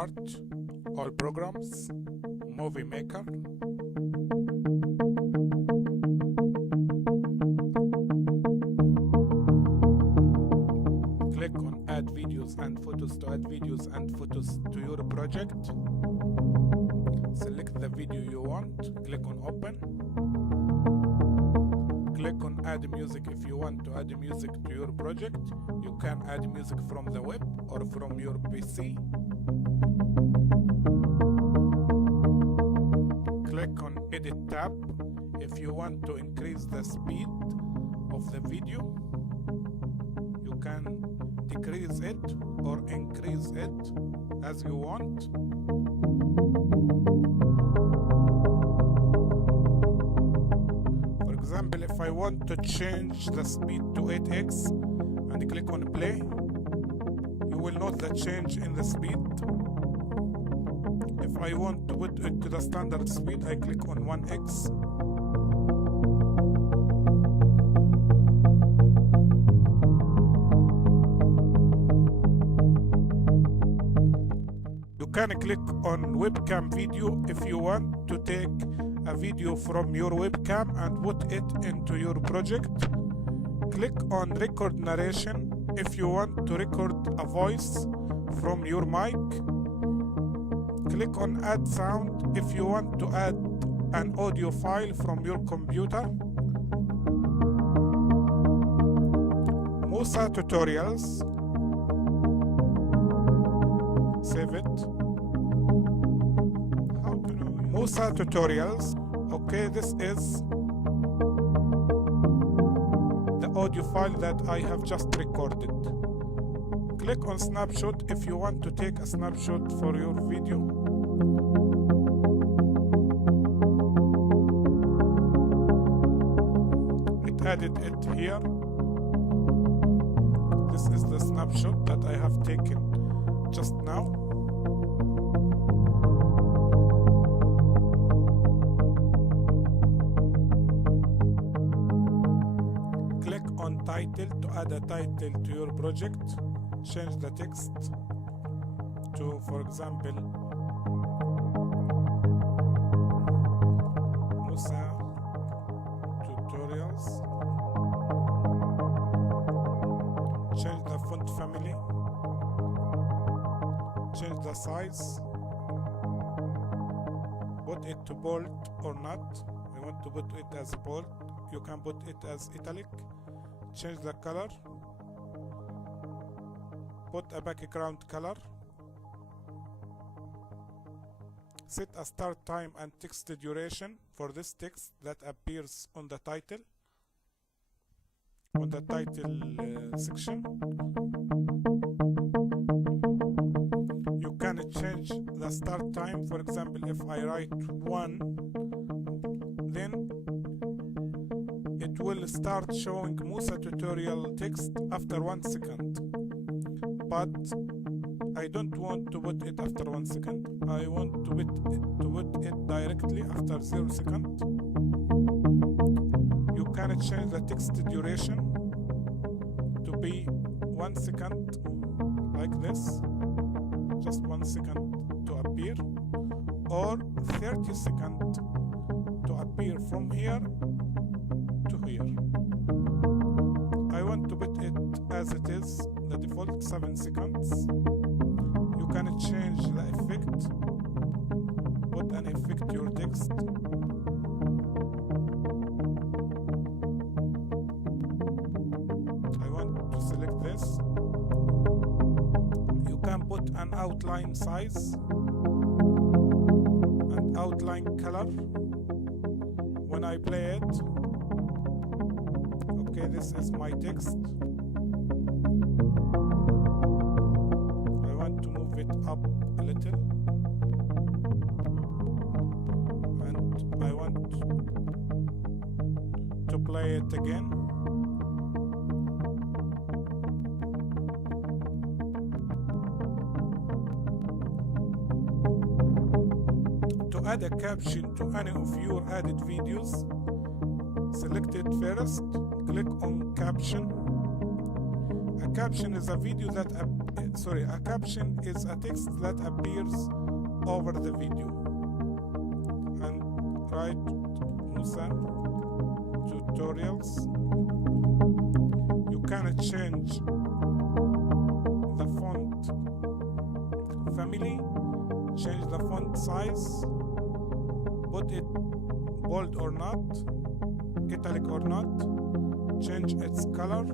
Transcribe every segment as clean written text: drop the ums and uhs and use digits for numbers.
Start, All Programs, Movie Maker. Click on Add Videos and Photos to add videos and photos to your project. Select the video you want, click on Open. Click on Add Music if you want to add music to your project. You can add music from the web or from your PC. Click on Edit tab if you want to increase the speed of the video. You can decrease it or increase it as you want. For example, if I want to change the speed to 8x and click on play, you will note the change in the speed. If I want to put it to the standard speed, I click on 1x. You can click on webcam video if you want to take a video from your webcam and put it into your project. Click on record narration if you want to record a voice from your mic. Click on add sound if you want to add an audio file from your computer. Musa Tutorials. Save it. How to know? Musa Tutorials. Okay, this is the audio file that I have just recorded. Click on snapshot if you want to take a snapshot for your video. It added it here. This is the snapshot that I have taken just now. Click on title to add a title to your project. Change the text to, for example, Musa Tutorials. Change the font family. Change the size. Put it to bold or not. I want to put it as bold. You can put it as italic. Change the color. Put a background color. Set a start time and text duration for this text that appears on the title, section. You can change the start time. For example, if I write 1, then it will start showing Musa tutorial text after 1 second. But I don't want to put it after 1 second. I want to put it directly after 0 second. You can change the text duration to be 1 second, like this, just 1 second to appear, or 30 seconds to appear from here to here. I want to put it as it is, the default 7 seconds. You can change the effect, put an effect to your text. I want to select this. You can put an outline size and outline color when I play it. Okay, this is my text. I want to move it up a little, and I want to play it again. To add a caption to any of your added videos, select it first, click on caption, A caption is a video that a caption is a text that appears over the video. And write Musa tutorials. You can change the font family, change the font size, put it bold or not, italic or not, change its color,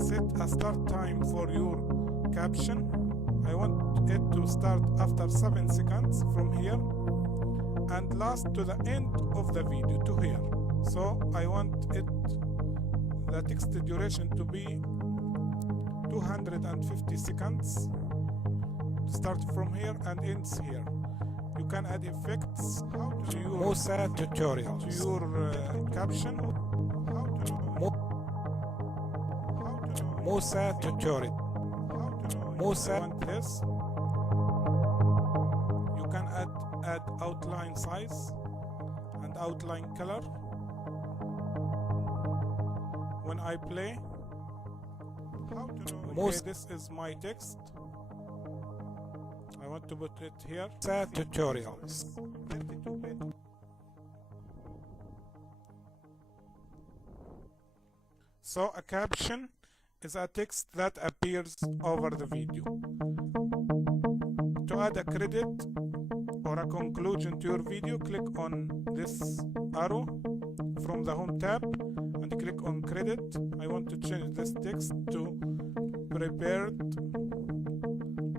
set a start time for your caption. I want it to start after 7 seconds from here and last to the end of the video, to here. So I want the text duration to be 250 seconds, start from here and ends here. You can add effects to your Musa tutorials. to your caption. Musa tutorial. Musa. I want this. You can add outline size and outline color. When I play, okay, this is my text. I want to put it here. Musa tutorials. So a caption is a text that appears over the video. To add a credit or a conclusion to your video, click on this arrow from the home tab and click on credit. I want to change this text to prepared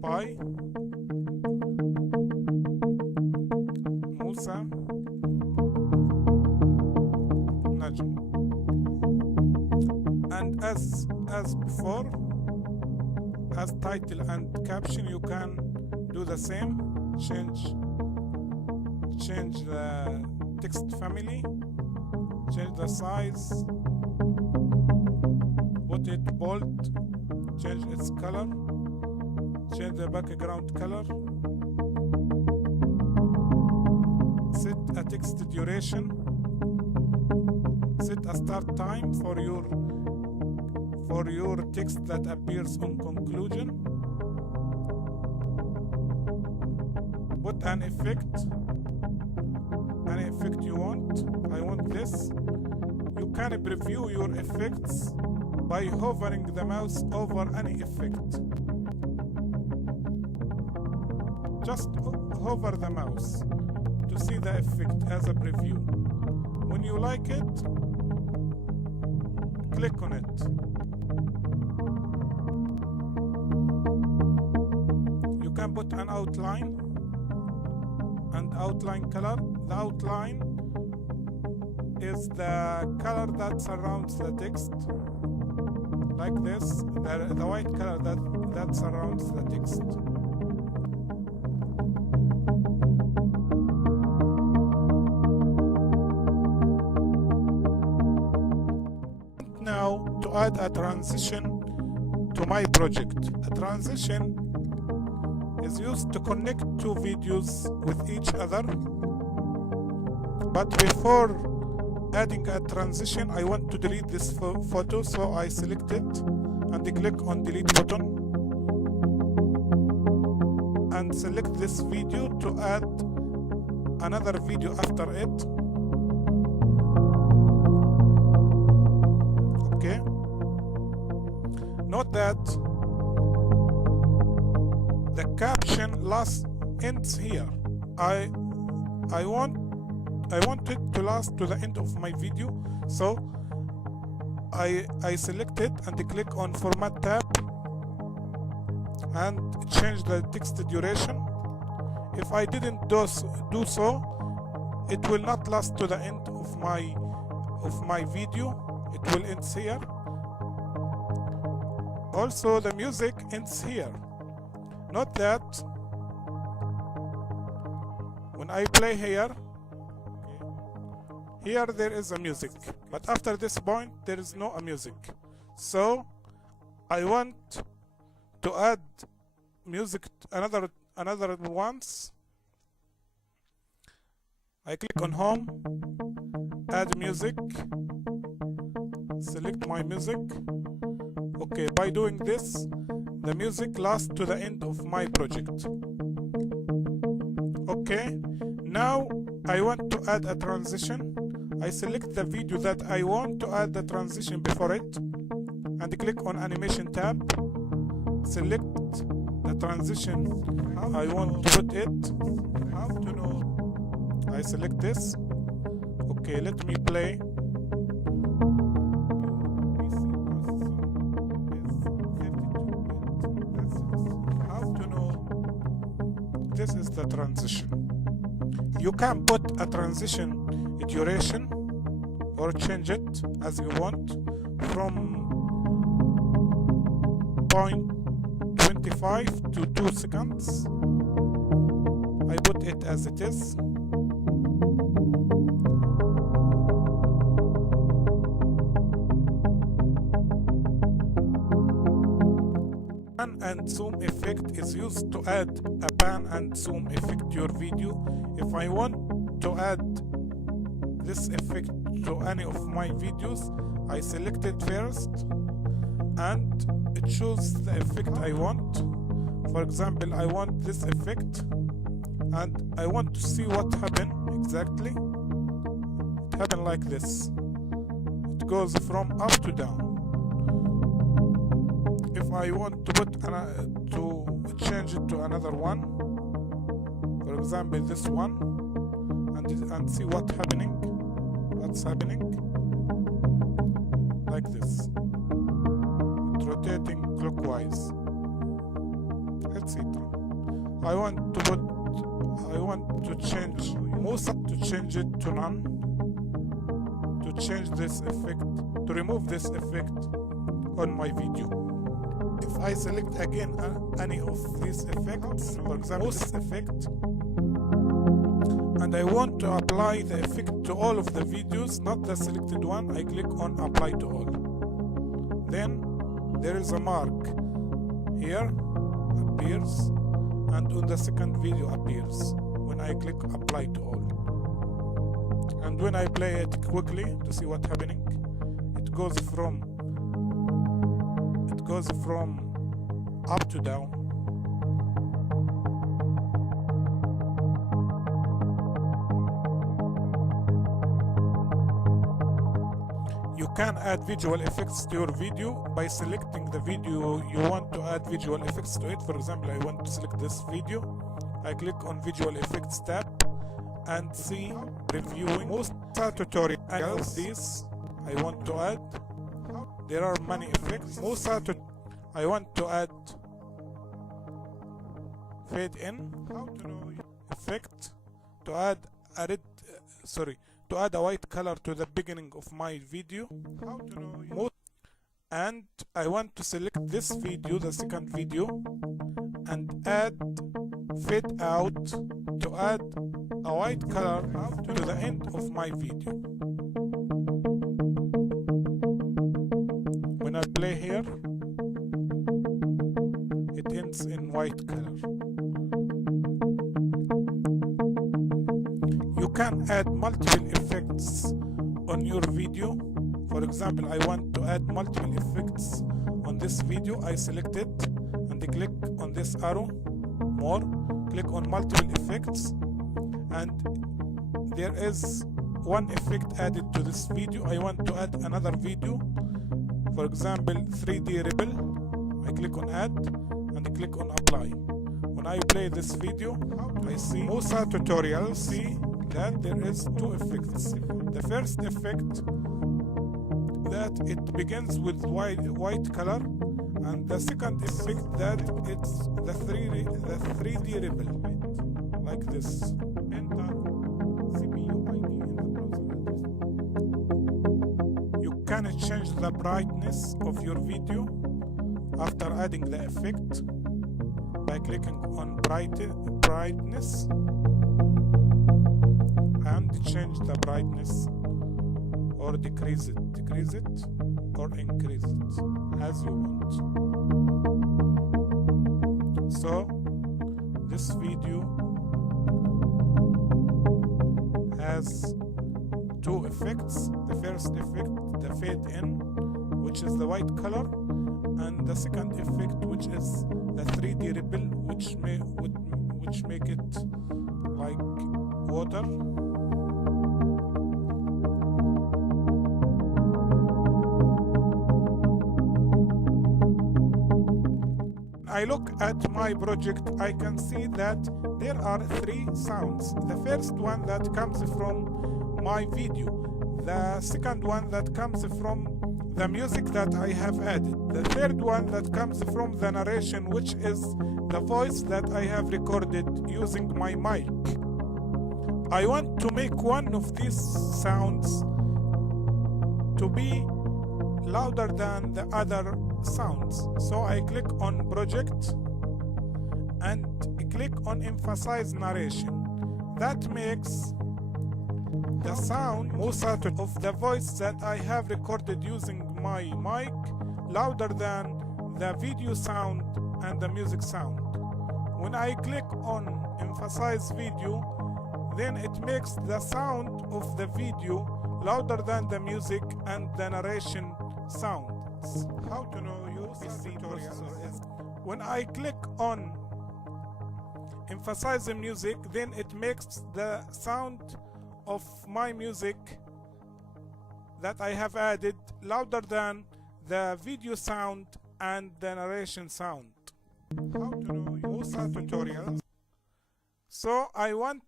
by Musa Najm. And as before, as title and caption, you can do the same. Change the text family, change the size, put it bold, change its color, change the background color, set a text duration, set a start time for your text that appears on conclusion, put an effect you want. I want this. You can preview your effects by hovering the mouse over any effect. Just hover the mouse to see the effect as a preview. When you like it, click on it. You can put an outline and outline color. The outline is the color that surrounds the text, like this, the white color that surrounds the text. Now to add a transition to my project. A transition is used to connect two videos with each other. But before adding a transition, I want to delete this photo, so I select it and click on delete button and select this video to add another video after it. Okay. Note that the caption ends here. I want it to last to the end of my video, so I select it and click on Format tab and change the text duration. If I didn't do so, it will not last to the end of my video. It will end here. Also, the music ends here. Note that when I play here there is a music, but after this point there is no music. So I want to add music, another ones. I click on home, add music, select my music. Okay, by doing this, the music lasts to the end of my project. Okay, now I want to add a transition. I select the video that I want to add the transition before it and click on animation tab. Select the transition I want to put it. How to know? I select this. Okay, let me play. How to know? This is the transition. You can put a transition duration or change it as you want from 0.25 to 2 seconds. I put it as it is. Pan and zoom effect is used to add a pan and zoom effect to your video. If I want to add this effect to any of my videos, I select it first and it shows the effect I want. For example, I want this effect and I want to see what happened exactly. It happened like this. It goes from up to down. If I want to change it to another one, for example this one, and see what's happening, like this, it's rotating clockwise, etc. I want to change Musa to change it to none, to change this effect, to remove this effect on my video. If I select again any of these effects, for example this effect, and I want to apply the effect to all of the videos, not the selected one, I click on apply to all. Then there is a mark here, appears, and on the second video appears when I click apply to all. And when I play it quickly to see what's happening, it goes from up to down. You can add visual effects to your video by selecting the video you want to add visual effects to it. For example, I want to select this video. I click on visual effects tab and see reviewing most tutorials. These I want to add. There are many effects. I want to add fade in effect, to add a to add a white color to the beginning of my video. And I want to select this video, the second video, and add fade out to add a white color to the end of my video. When I play here, it ends in white color. You can add multiple effects on your video. For example, I want to add multiple effects on this video. I select it and click on this arrow, more, click on multiple effects, and there is one effect added to this video. I want to add another video, for example 3D Rebel. I click on add and click on apply. When I play this video, I see Musa tutorial. See that there is two effects. The first effect, that it begins with white color, and the second effect that it's the 3D Rebel, like this. Enter CPU ID in the browser. You can change the brightness of your video after adding the effect by clicking on brightness and change the brightness, or decrease it or increase it as you want. So this video has two effects. The first effect the fade in, which is the white color, and the second effect, which is the 3D ripple, which make it like water. I look at my project, I can see that there are 3 sounds. The first one that comes from my video, the second one that comes from the music that I have added, the third one that comes from the narration, which is the voice that I have recorded using my mic. I want to make one of these sounds to be louder than the other sounds. So I click on project and click on emphasize narration. That makes the sound Musa of the voice that I have recorded using my mic louder than the video sound and the music sound. When I click on emphasize video, then it makes the sound of the video louder than the music and the narration sounds. How to know your PC processor is? When I click on emphasize the music, then it makes the sound of my music that I have added louder than the video sound and the narration sound. How to know your Musa tutorials? So I want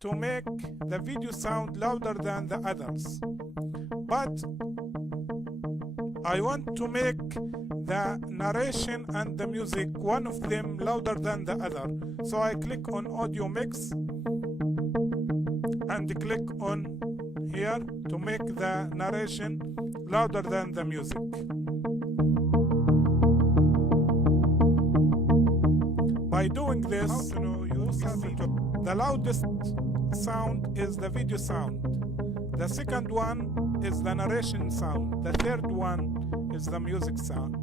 to make the video sound louder than the others, but I want to make the narration and the music, one of them louder than the other. So I click on audio mix and click on here to make the narration louder than the music. By doing this, the loudest sound is the video sound. The second one is the narration sound. The third one is the music sound.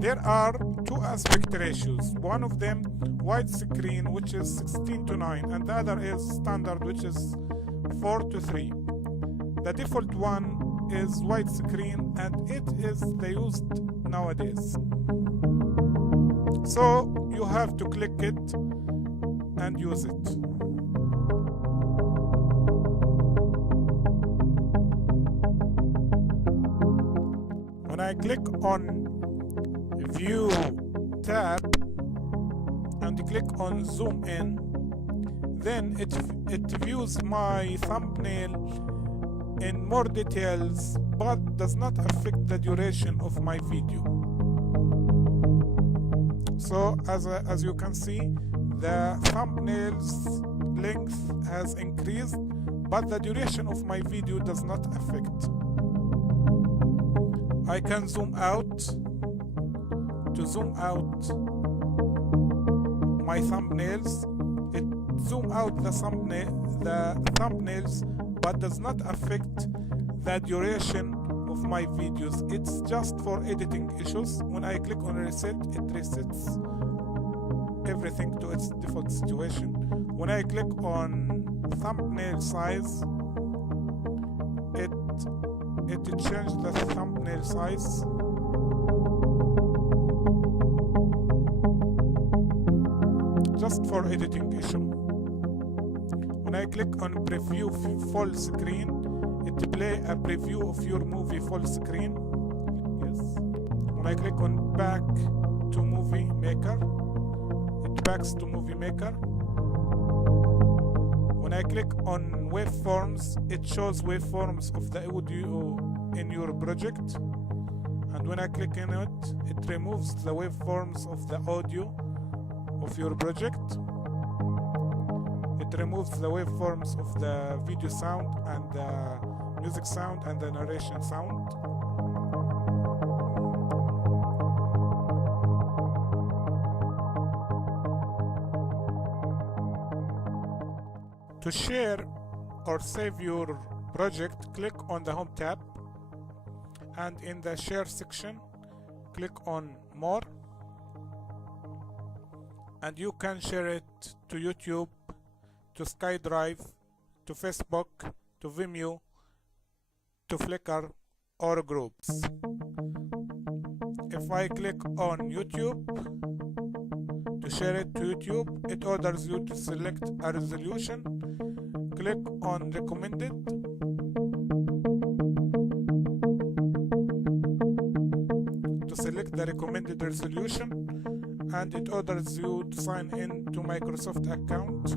There are 2 aspect ratios. One of them widescreen, which is 16:9, and the other is standard, which is 4:3. The default one is widescreen, and it is the used nowadays. So you have to click it and use it. When I click on View tab and click on Zoom in, then it views my thumbnail in more details, but does not affect the duration of my video. So as you can see, the thumbnail's length has increased, but the duration of my video does not affect. I can zoom out to zoom out my thumbnails. It zoom out the thumbnails, but does not affect the duration of my videos. It's just for editing issues. When I click on reset, it resets everything to its default situation. When I click on thumbnail size, it changed the thumbnail size. Just for editing issue. When I click on preview full screen, it play a preview of your movie full screen. Yes. When I click on back to movie maker, it backs to movie maker. When I click on waveforms, it shows waveforms of the audio in your project. And when I click on it, it removes the waveforms of the audio of your project. It removes the waveforms of the video sound and the music sound and the narration sound. To share or save your project, click on the Home tab, and in the Share section, click on More, and you can share it to YouTube, to SkyDrive, to Facebook, to Vimeo, to Flickr or groups. If I click on YouTube to share it to YouTube, it orders you to select a resolution. Click on recommended. To select the recommended resolution, and it orders you to sign in to Microsoft account.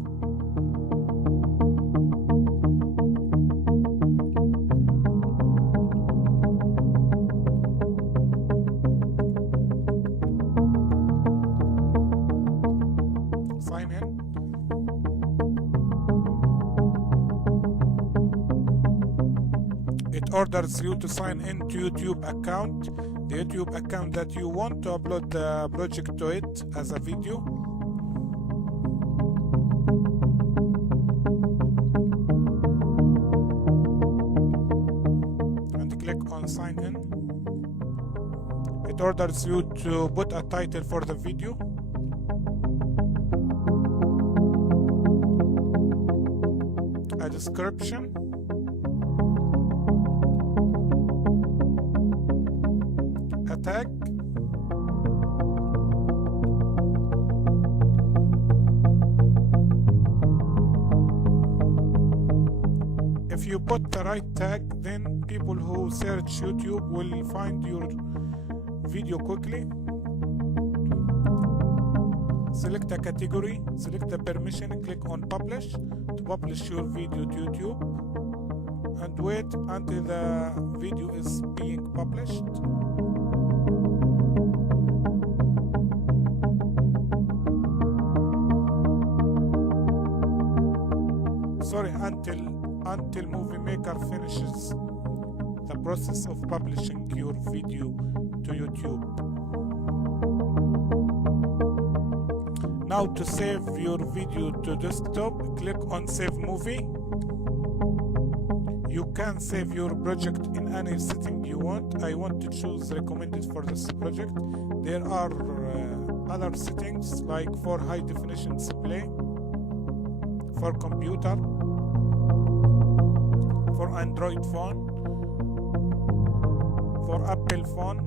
Sign in. It orders you to sign in to YouTube account, the YouTube account that you want to upload the project to it as a video. And click on sign in. It orders you to put a title for the video. A description. A tag. If you put the right tag, then people who search YouTube will find your video quickly. Select a category, select the permission, click on publish to publish your video to YouTube, and wait until the video is being published. Sorry, until Movie Maker finishes the process of publishing your video to YouTube. Now to save your video to desktop, click on Save Movie. You can save your project in any setting you want. I want to choose recommended for this project. There are other settings like for high definition display, for computer, for Android phone, for Apple phone,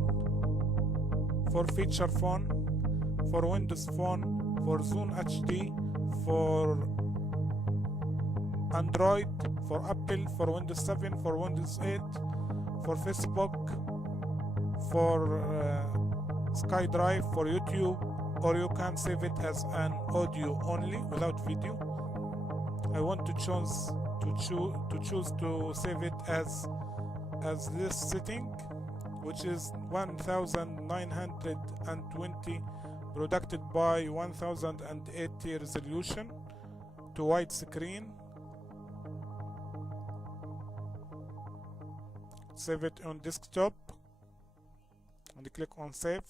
for feature phone, for Windows phone, for Zoom HD, for Android, for Apple, for Windows 7, for Windows 8, for Facebook, for SkyDrive, for YouTube, or you can save it as an audio only without video. I want to choose to save it as this setting, which is 1920 produced by 1080 resolution to widescreen. Save it on desktop and click on save.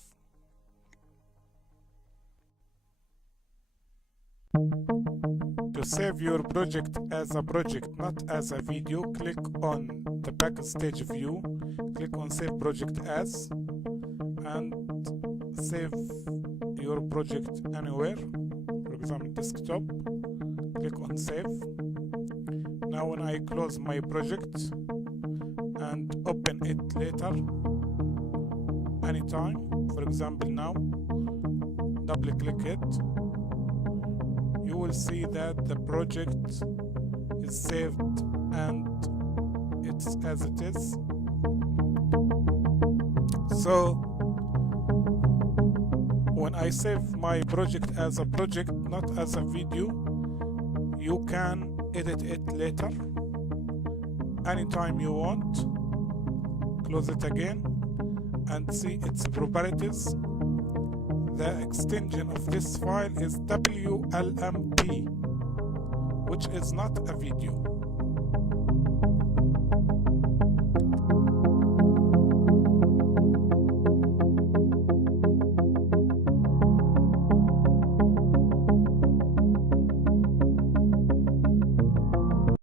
To save your project as a project, not as a video, click on the backstage view, click on save project as, and save your project anywhere, for example desktop. Click on save. Now when I close my project and open it later anytime, for example now, double click it, you will see that the project is saved and it's as it is. So when I save my project as a project, not as a video, you can edit it later anytime you want. Close it again and see its properties. The extension of this file is WLMP, which is not a video.